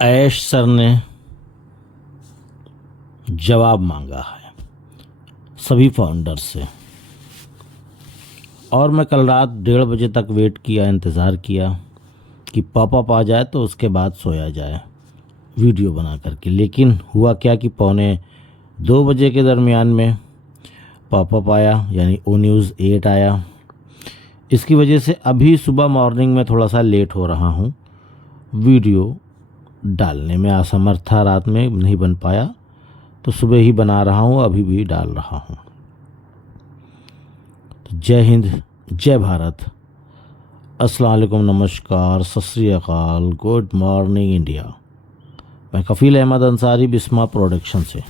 ऐश sir ने जवाब मांगा है सभी फाउंडर से, और मैं कल रात 1:30 बजे तक वेट किया, इंतज़ार किया कि पॉपअप आ जाए तो उसके बाद सोया जाए वीडियो बना करके। लेकिन हुआ क्या कि 1:45 के दरमियान में पॉपअप आया, यानी ओ न्यूज़ 8 आया। इसकी वजह से अभी सुबह मॉर्निंग में थोड़ा सा लेट हो रहा हूँ, वीडियो डालने में असमर्थ था, रात में नहीं बन पाया, तो सुबह ही बना रहा हूँ, अभी भी डाल रहा हूँ। तो जय हिंद, जय भारत, अस्सलाम वालेकुम, नमस्कार, सत श्री अकाल, गुड मॉर्निंग इंडिया। मैं कफ़ील अहमद अंसारी, बिस्मा प्रोडक्शन से।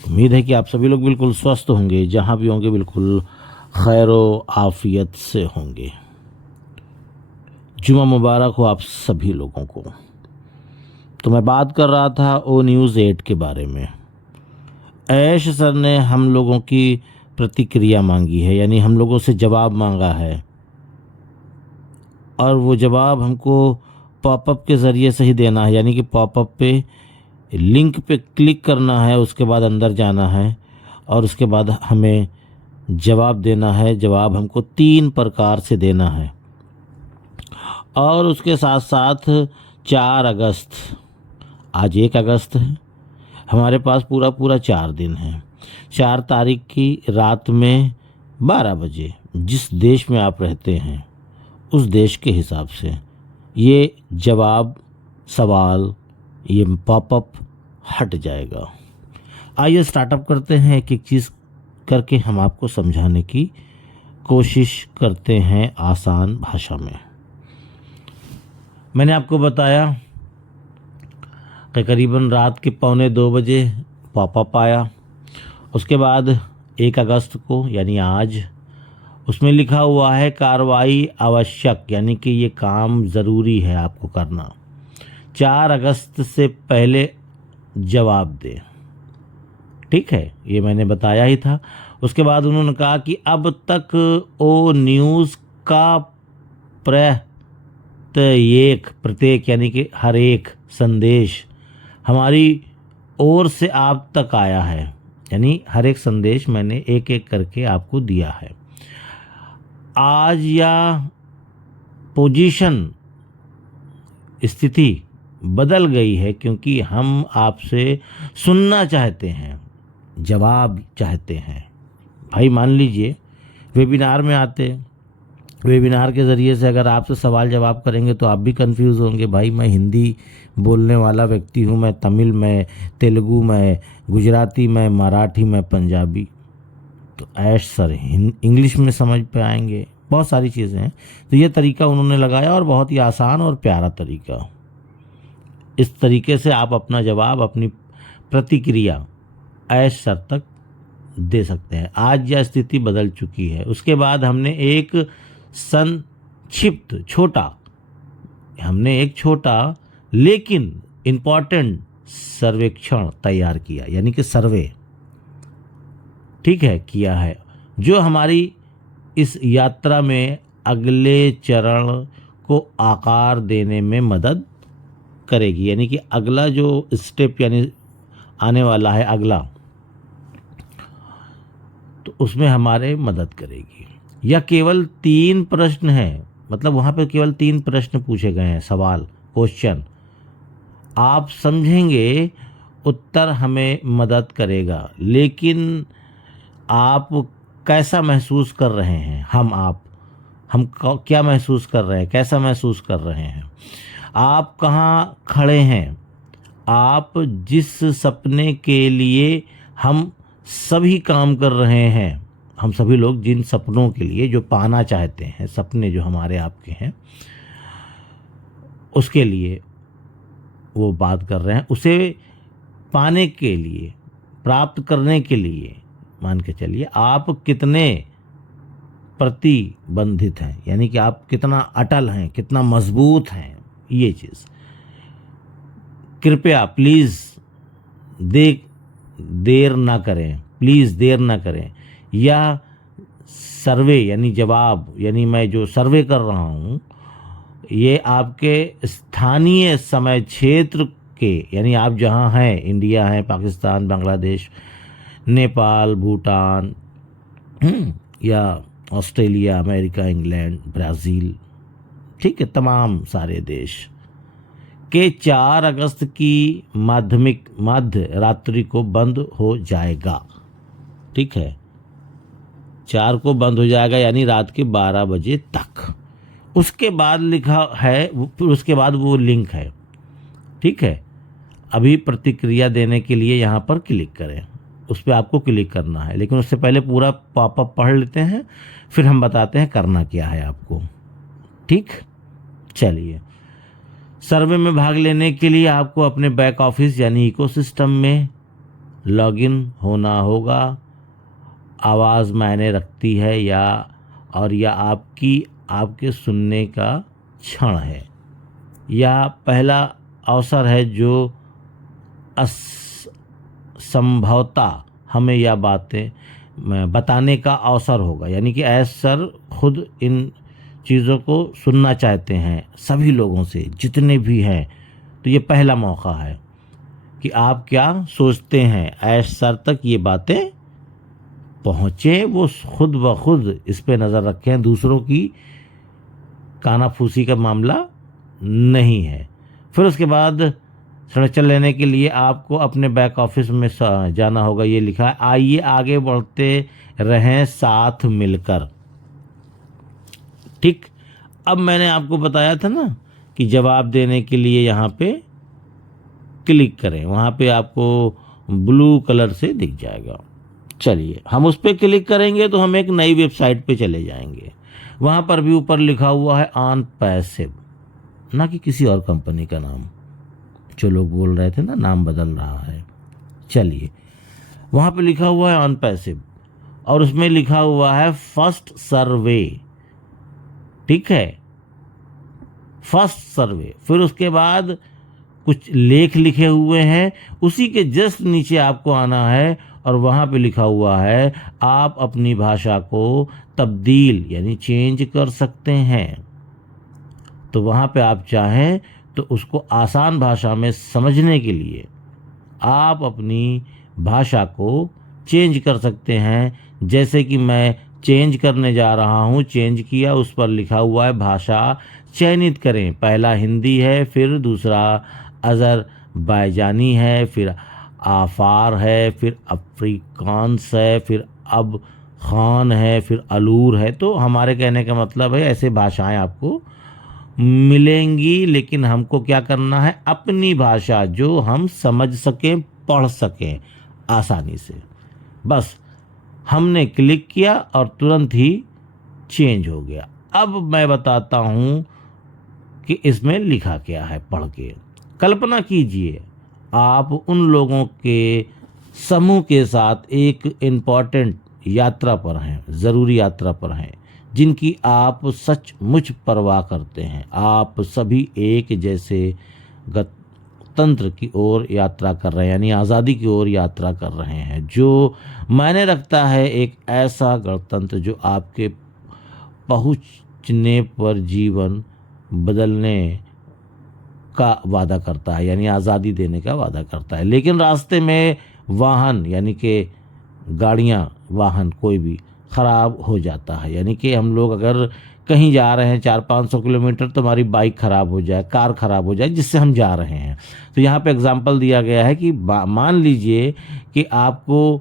उम्मीद है कि आप सभी लोग बिल्कुल स्वस्थ होंगे, जहाँ भी होंगे बिल्कुल खैरो आफियत से होंगे। जुमा मुबारक हो आप सभी लोगों को। तो मैं बात कर रहा था ओ न्यूज़ 8 के बारे में। ऐश सर ने हम लोगों की प्रतिक्रिया मांगी है, यानी हम लोगों से जवाब मांगा है, और वो जवाब हमको पॉपअप के ज़रिए से ही देना है। यानी कि पॉपअप पे लिंक पे क्लिक करना है, उसके बाद अंदर जाना है और उसके बाद हमें जवाब देना है। जवाब हमको 3 प्रकार से देना है, और उसके साथ साथ 4 अगस्त, आज 1 अगस्त है, हमारे पास पूरा 4 दिन है। 4 तारीख की रात में 12 बजे जिस देश में आप रहते हैं उस देश के हिसाब से ये जवाब सवाल, ये पॉपअप हट जाएगा। आइए स्टार्टअप करते हैं, एक एक चीज़ करके हम आपको समझाने की कोशिश करते हैं आसान भाषा में। मैंने आपको बताया कि करीबन रात के 1:45 पॉपअप आया। उसके बाद 1 अगस्त को, यानी आज, उसमें लिखा हुआ है कार्रवाई आवश्यक, यानी कि ये काम ज़रूरी है आपको करना। 4 अगस्त से पहले जवाब दें। ठीक है, ये मैंने बताया ही था। उसके बाद उन्होंने कहा कि अब तक ओ न्यूज़ का प्रत्येक यानी कि हर एक संदेश हमारी ओर से आप तक आया है, यानी हर एक संदेश मैंने एक एक करके आपको दिया है। आज या पोजीशन, स्थिति बदल गई है, क्योंकि हम आपसे सुनना चाहते हैं, जवाब चाहते हैं। भाई मान लीजिए वेबिनार में आते, वेबिनार के ज़रिए से अगर आपसे सवाल जवाब करेंगे तो आप भी कंफ्यूज होंगे। भाई मैं हिंदी बोलने वाला व्यक्ति हूँ, मैं तमिल, मैं तेलुगु, मैं गुजराती, मैं मराठी, मैं पंजाबी, तो ऐश सर इंग्लिश में समझ पे आएंगे, बहुत सारी चीज़ें हैं। तो ये तरीका उन्होंने लगाया, और बहुत ही आसान और प्यारा तरीका। इस तरीके से आप अपना जवाब, अपनी प्रतिक्रिया ऐश सर तक दे सकते हैं। आज यह स्थिति बदल चुकी है। उसके बाद हमने एक संक्षिप्त छोटा लेकिन इम्पॉर्टेंट सर्वेक्षण तैयार किया, यानी कि सर्वे, ठीक है, किया है, जो हमारी इस यात्रा में अगले चरण को आकार देने में मदद करेगी। यानी कि अगला जो स्टेप, यानी आने वाला है अगला, तो उसमें हमारे मदद करेगी। यह केवल 3 प्रश्न हैं, मतलब वहाँ पे केवल 3 प्रश्न पूछे गए हैं, सवाल, क्वेश्चन। आप समझेंगे, उत्तर हमें मदद करेगा, लेकिन आप कैसा महसूस कर रहे हैं, हम क्या महसूस कर रहे हैं, कैसा महसूस कर रहे हैं, आप कहाँ खड़े हैं, आप जिस सपने के लिए हम सभी काम कर रहे हैं, हम सभी लोग जिन सपनों के लिए जो पाना चाहते हैं, सपने जो हमारे आपके हैं, उसके लिए वो बात कर रहे हैं, उसे पाने के लिए, प्राप्त करने के लिए, मान के चलिए आप कितने प्रतिबंधित हैं, यानी कि आप कितना अटल हैं, कितना मजबूत हैं। ये चीज़ कृपया प्लीज़ देर ना करें, प्लीज़ देर ना करें। या सर्वे, यानी जवाब, यानी मैं जो सर्वे कर रहा हूँ, ये आपके स्थानीय समय क्षेत्र के, यानी आप जहाँ हैं, इंडिया है, पाकिस्तान, बांग्लादेश, नेपाल, भूटान, या ऑस्ट्रेलिया, अमेरिका, इंग्लैंड, ब्राज़ील, ठीक है, तमाम सारे देश के 4 अगस्त की मध्य रात्रि को बंद हो जाएगा। ठीक है, 4 को बंद हो जाएगा, यानी रात के 12 बजे तक। उसके बाद लिखा है, फिर उसके बाद वो लिंक है। ठीक है, अभी प्रतिक्रिया देने के लिए यहाँ पर क्लिक करें, उस पर आपको क्लिक करना है, लेकिन उससे पहले पूरा पॉपअप पढ़ लेते हैं, फिर हम बताते हैं करना क्या है आपको। ठीक, चलिए। सर्वे में भाग लेने के लिए आपको अपने बैक ऑफिस यानी इकोसिस्टम में लॉगिन होना होगा। आवाज़ मायने रखती है या आपके सुनने का क्षण है, या पहला अवसर है जो संभवतः हमें यह बातें बताने का अवसर होगा, यानी कि सर खुद इन चीज़ों को सुनना चाहते हैं सभी लोगों से, जितने भी हैं। तो ये पहला मौका है कि आप क्या सोचते हैं, सर तक ये बातें पहुँचे, वो खुद ब खुद इस पे नज़र रखें, दूसरों की कानाफूसी का मामला नहीं है। फिर उसके बाद सड़क लेने के लिए आपको अपने बैक ऑफिस में जाना होगा। ये लिखा है, आइए आगे बढ़ते रहें साथ मिलकर। ठीक, अब मैंने आपको बताया था ना कि जवाब देने के लिए यहाँ पे क्लिक करें, वहाँ पे आपको ब्लू कलर से दिख जाएगा। चलिए, हम उस पर क्लिक करेंगे तो हम एक नई वेबसाइट पे चले जाएंगे। वहाँ पर भी ऊपर लिखा हुआ है ऑन पैसिव, ना कि किसी और कंपनी का नाम, जो लोग बोल रहे थे ना नाम बदल रहा है। चलिए, वहाँ पे लिखा हुआ है ऑन पैसिव, और उसमें लिखा हुआ है फर्स्ट सर्वे। ठीक है, फर्स्ट सर्वे। फिर उसके बाद कुछ लेख लिखे हुए हैं, उसी के जस्ट नीचे आपको आना है, और वहाँ पे लिखा हुआ है आप अपनी भाषा को तब्दील यानी चेंज कर सकते हैं। तो वहाँ पे आप चाहें तो उसको आसान भाषा में समझने के लिए आप अपनी भाषा को चेंज कर सकते हैं। जैसे कि मैं चेंज करने जा रहा हूँ, चेंज किया, उस पर लिखा हुआ है भाषा चयनित करें। पहला हिंदी है, फिर दूसरा अज़रबैजानी है, फिर आफ़ार है, फिर अफ्रीकांस है, फिर अब खान है, फिर अलूर है। तो हमारे कहने का मतलब है ऐसे भाषाएं आपको मिलेंगी, लेकिन हमको क्या करना है, अपनी भाषा जो हम समझ सकें, पढ़ सकें आसानी से। बस हमने क्लिक किया और तुरंत ही चेंज हो गया। अब मैं बताता हूँ कि इसमें लिखा क्या है पढ़ के। कल्पना कीजिए आप उन लोगों के समूह के साथ एक इम्पॉर्टेंट यात्रा पर हैं, ज़रूरी यात्रा पर हैं, जिनकी आप सचमुच परवाह करते हैं। आप सभी एक जैसे गणतंत्र की ओर यात्रा कर रहे हैं, यानी आज़ादी की ओर यात्रा कर रहे हैं, जो मायने रखता है एक ऐसा गणतंत्र जो आपके पहुंचने पर जीवन बदलने का वादा करता है, यानी आज़ादी देने का वादा करता है। लेकिन रास्ते में वाहन यानी कि गाड़ियाँ, वाहन कोई भी ख़राब हो जाता है, यानी कि हम लोग अगर कहीं जा रहे हैं 400-500 किलोमीटर, तो हमारी बाइक ख़राब हो जाए, कार ख़राब हो जाए, जिससे हम जा रहे हैं। तो यहाँ पे एग्जांपल दिया गया है कि मान लीजिए कि आपको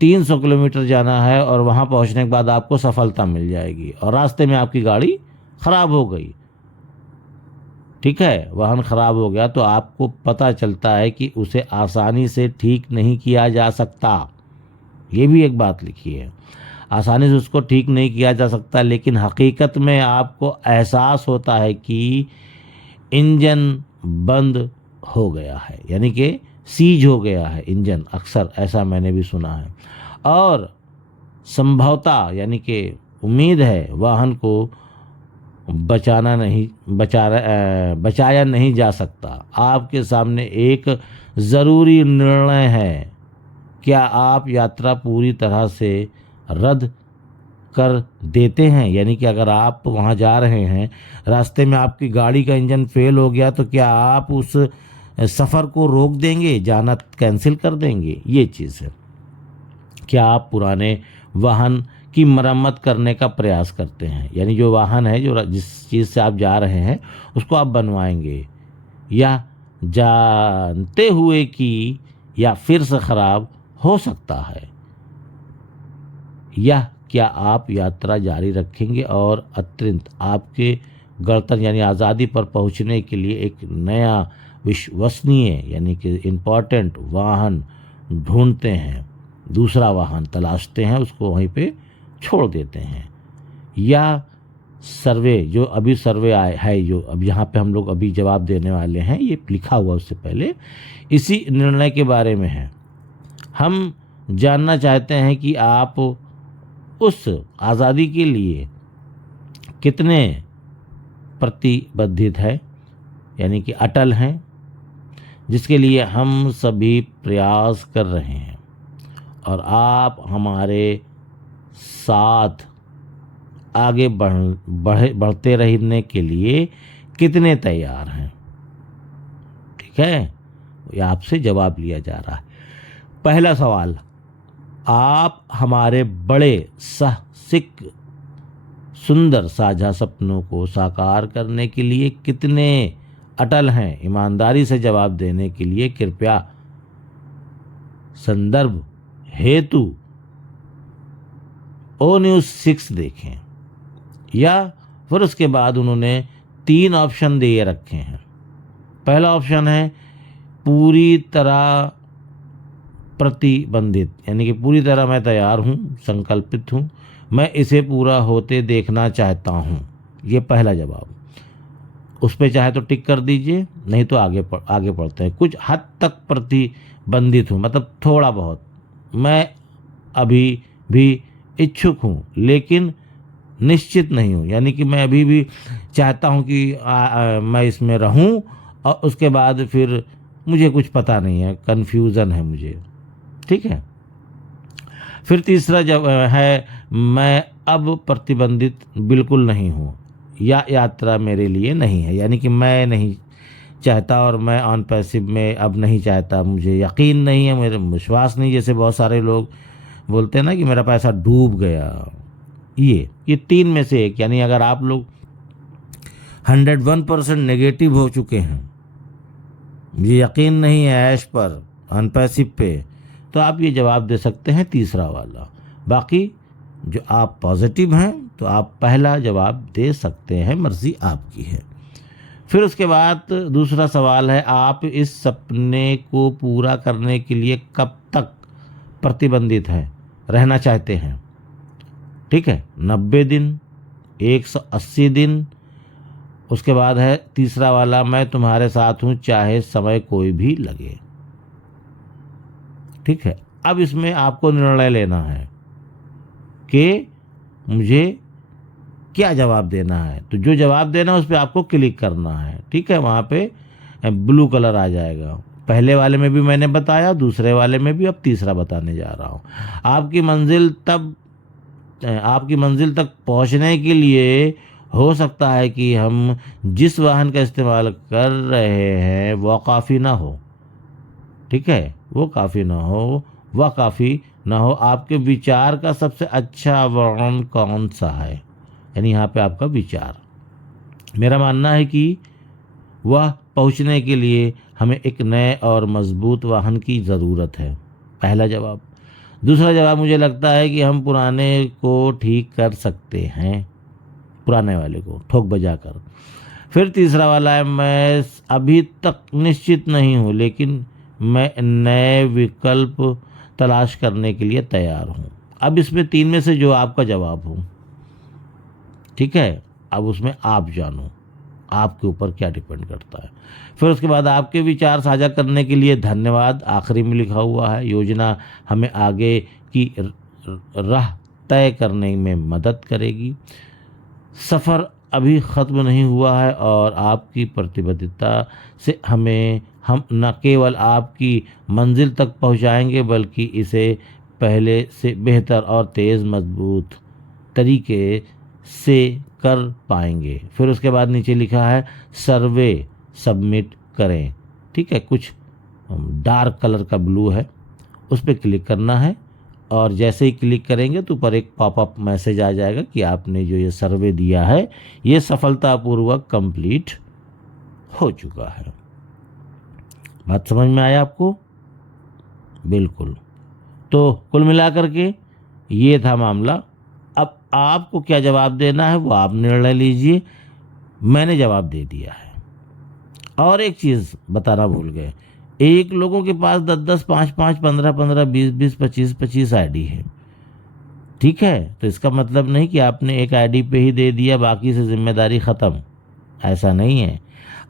300 किलोमीटर जाना है और वहाँ पहुँचने के बाद आपको सफलता मिल जाएगी, और रास्ते में आपकी गाड़ी ख़राब हो गई। ठीक है, वाहन ख़राब हो गया, तो आपको पता चलता है कि उसे आसानी से ठीक नहीं किया जा सकता। ये भी एक बात लिखी है, आसानी से उसको ठीक नहीं किया जा सकता। लेकिन हकीकत में आपको एहसास होता है कि इंजन बंद हो गया है, यानी कि सीज हो गया है इंजन, अक्सर ऐसा मैंने भी सुना है। और संभवतः यानी कि उम्मीद है वाहन को बचाया नहीं जा सकता। आपके सामने एक ज़रूरी निर्णय है, क्या आप यात्रा पूरी तरह से रद्द कर देते हैं। यानी कि अगर आप वहाँ जा रहे हैं, रास्ते में आपकी गाड़ी का इंजन फेल हो गया, तो क्या आप उस सफ़र को रोक देंगे, जाना कैंसिल कर देंगे? ये चीज़ है। क्या आप पुराने वाहन की मरम्मत करने का प्रयास करते हैं? यानी जो वाहन है, जो जिस चीज़ से आप जा रहे हैं, उसको आप बनवाएंगे, या जानते हुए कि या फिर से ख़राब हो सकता है? या क्या आप यात्रा जारी रखेंगे और अत्यंत आपके गणतंत्र यानी आज़ादी पर पहुंचने के लिए एक नया विश्वसनीय यानी कि इम्पॉर्टेंट वाहन ढूंढते हैं, दूसरा वाहन तलाशते हैं, उसको वहीं पे छोड़ देते हैं? या सर्वे, जो अभी सर्वे आए है, जो अब यहाँ पे हम लोग अभी जवाब देने वाले हैं, ये लिखा हुआ उससे पहले इसी निर्णय के बारे में है। हम जानना चाहते हैं कि आप उस आज़ादी के लिए कितने प्रतिबद्धित है, यानी कि अटल हैं, जिसके लिए हम सभी प्रयास कर रहे हैं, और आप हमारे साथ आगे बढ़ते रहने के लिए कितने तैयार हैं? ठीक है, ये आपसे जवाब लिया जा रहा है। पहला सवाल, आप हमारे बड़े साहसिक सुंदर साझा सपनों को साकार करने के लिए कितने अटल हैं? ईमानदारी से जवाब देने के लिए कृपया संदर्भ हेतु ओ न्यूज़ 6 देखें। या फिर उसके बाद उन्होंने 3 ऑप्शन दे रखे हैं। पहला ऑप्शन है पूरी तरह प्रतिबंधित, यानी कि पूरी तरह मैं तैयार हूँ, संकल्पित हूँ, मैं इसे पूरा होते देखना चाहता हूँ। ये पहला जवाब। उस पर चाहे तो टिक कर दीजिए, नहीं तो आगे पढ़ते हैं। कुछ हद तक प्रतिबंधित हूँ, मतलब थोड़ा बहुत। मैं अभी भी इच्छुक हूँ लेकिन निश्चित नहीं हूँ, यानी कि मैं अभी भी चाहता हूँ कि मैं इसमें रहूँ, और उसके बाद फिर मुझे कुछ पता नहीं है, कन्फ्यूज़न है मुझे। ठीक है। फिर तीसरा जब है मैं अब प्रतिबंधित बिल्कुल नहीं हूँ, या यात्रा मेरे लिए नहीं है, यानी कि मैं नहीं चाहता और मैं ऑन पैसिव में अब नहीं चाहता, मुझे यकीन नहीं है, मेरे विश्वास नहीं, जैसे बहुत सारे लोग बोलते हैं ना कि मेरा पैसा डूब गया। ये 3 में से एक, यानी अगर आप लोग 101% नेगेटिव हो चुके हैं, मुझे यकीन नहीं है ऐश पर, अनपैसिव पे, तो आप ये जवाब दे सकते हैं तीसरा वाला। बाकी जो आप पॉजिटिव हैं तो आप पहला जवाब दे सकते हैं, मर्जी आपकी है। फिर उसके बाद दूसरा सवाल है आप इस सपने को पूरा करने के लिए कब तक प्रतिबंधित हैं, रहना चाहते हैं? ठीक है, 90 दिन, 180 दिन। उसके बाद है तीसरा वाला, मैं तुम्हारे साथ हूँ चाहे समय कोई भी लगे। ठीक है, अब इसमें आपको निर्णय लेना है कि मुझे क्या जवाब देना है। तो जो जवाब देना है उस पर आपको क्लिक करना है। ठीक है, वहाँ पे ब्लू कलर आ जाएगा। पहले वाले में भी मैंने बताया, दूसरे वाले में भी अब तीसरा बताने जा रहा हूँ। आपकी मंजिल तक पहुँचने के लिए हो सकता है कि हम जिस वाहन का इस्तेमाल कर रहे हैं वह काफ़ी ना हो। ठीक है, वो काफ़ी ना हो, वह काफ़ी ना हो। आपके विचार का सबसे अच्छा वाहन कौन सा है, यानी यहाँ पे आपका विचार। मेरा मानना है कि वह पहुँचने के लिए हमें एक नए और मजबूत वाहन की ज़रूरत है, पहला जवाब। दूसरा जवाब, मुझे लगता है कि हम पुराने को ठीक कर सकते हैं, पुराने वाले को ठोक बजा कर। फिर तीसरा वाला है, मैं अभी तक निश्चित नहीं हूँ लेकिन मैं नए विकल्प तलाश करने के लिए तैयार हूँ। अब इसमें 3 में से जो आपका जवाब हो, ठीक है, अब उसमें आप जानो आपके ऊपर क्या डिपेंड करता है। फिर उसके बाद आपके विचार साझा करने के लिए धन्यवाद, आखिरी में लिखा हुआ है। योजना हमें आगे की राह तय करने में मदद करेगी। सफ़र अभी ख़त्म नहीं हुआ है और आपकी प्रतिबद्धता से हम न केवल आपकी मंजिल तक पहुंचाएंगे बल्कि इसे पहले से बेहतर और तेज़ मजबूत तरीके से कर पाएंगे। फिर उसके बाद नीचे लिखा है सर्वे सबमिट करें, ठीक है, कुछ डार्क कलर का ब्लू है, उस पर क्लिक करना है और जैसे ही क्लिक करेंगे तो ऊपर एक पॉपअप मैसेज आ जाएगा कि आपने जो ये सर्वे दिया है ये सफलतापूर्वक कंप्लीट हो चुका है। बात समझ में आया आपको? बिल्कुल। तो कुल मिलाकर के ये था मामला। अब आपको क्या जवाब देना है वो आप निर्णय लीजिए, मैंने जवाब दे दिया है। और एक चीज़ बताना भूल गए, एक लोगों के पास 10-10, 5-5, 15-15, 20-20, 25-25 आईडी है, ठीक है। तो इसका मतलब नहीं कि आपने एक आईडी पे ही दे दिया बाकी से जिम्मेदारी ख़त्म, ऐसा नहीं है।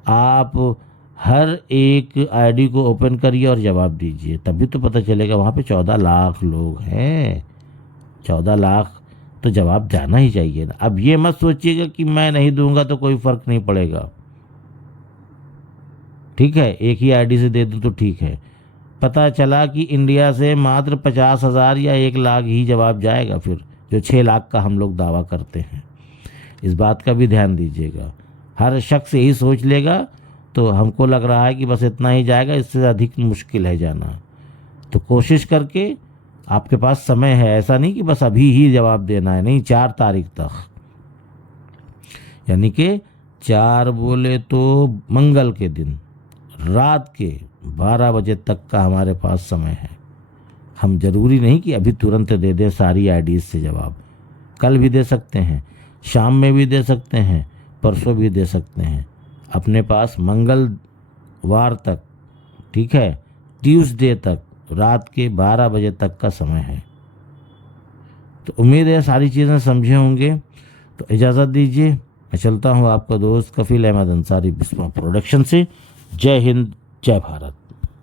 आप हर एक आईडी को ओपन करिए और जवाब दीजिए, तभी तो पता चलेगा। वहाँ पे 14 लाख लोग हैं, 14 लाख तो जवाब जाना ही चाहिए ना। अब ये मत सोचिएगा कि मैं नहीं दूंगा तो कोई फ़र्क नहीं पड़ेगा, ठीक है, एक ही आईडी से दे दूं तो ठीक है। पता चला कि इंडिया से मात्र 50,000 या 1 लाख ही जवाब जाएगा, फिर जो 6 लाख का हम लोग दावा करते हैं। इस बात का भी ध्यान दीजिएगा। हर शख्स यही सोच लेगा तो हमको लग रहा है कि बस इतना ही जाएगा, इससे अधिक मुश्किल है जाना। तो कोशिश करके, आपके पास समय है, ऐसा नहीं कि बस अभी ही जवाब देना है, नहीं, 4 तारीख तक, यानी कि 4 बोले तो मंगल के दिन रात के 12 बजे तक का हमारे पास समय है। हम जरूरी नहीं कि अभी तुरंत दे दें सारी आईडीज से जवाब, कल भी दे सकते हैं, शाम में भी दे सकते हैं, परसों भी दे सकते हैं। अपने पास मंगलवार तक, ठीक है, ट्यूसडे तक रात के 12 बजे तक का समय है। तो उम्मीद है सारी चीज़ें समझे होंगे। तो इजाज़त दीजिए, मैं चलता हूँ, आपका दोस्त कफील अहमद अंसारी बिस्वा प्रोडक्शन से। जय हिंद, जय भारत।